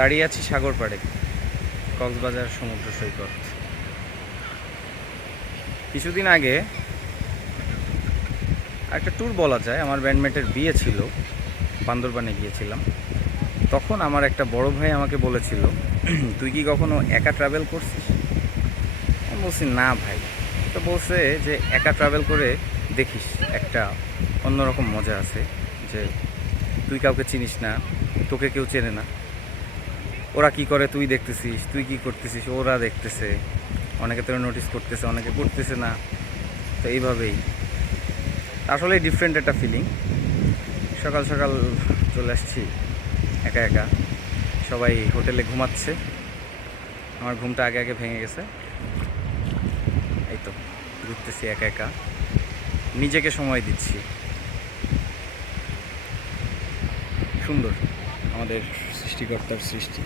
দাঁড়িয়ে আছি সাগর পাড়ে, কক্সবাজার সমুদ্র সৈকত। কিছুদিন আগে একটা ট্যুর বলা যায়, আমার ব্যান্ডমেটের বিয়ে ছিল, বান্দরবানে গিয়েছিলাম। তখন আমার একটা বড় ভাই আমাকে বলেছিল, তুই কি কখনো একা ট্রাভেল করছিস? আমি বলছি না ভাই। তো বলছে যে একা ট্রাভেল করে দেখিস, একটা অন্যরকম মজা আছে, যে তুই কাউকে চিনিস না, তোকে কেউ চেনে না, ওরা কি করে তুই দেখতেছিস, তুই কি করতেছিস ওরা দেখতেছে, অনেকে তোরা নোটিস করতেছে, অনেকে করতেছে না। তো এইভাবেই আসলে ডিফারেন্ট একটা ফিলিং। সকাল সকাল চলে আসছি একা একা, সবাই হোটেলে ঘুমাচ্ছে, আমার ঘুমটা আগে আগে ভেঙে গেছে। এই তো ঘুরতেছি একা একা, নিজেকে সময় দিচ্ছি। সুন্দর আমাদের সৃষ্টিকর্তার সৃষ্টি।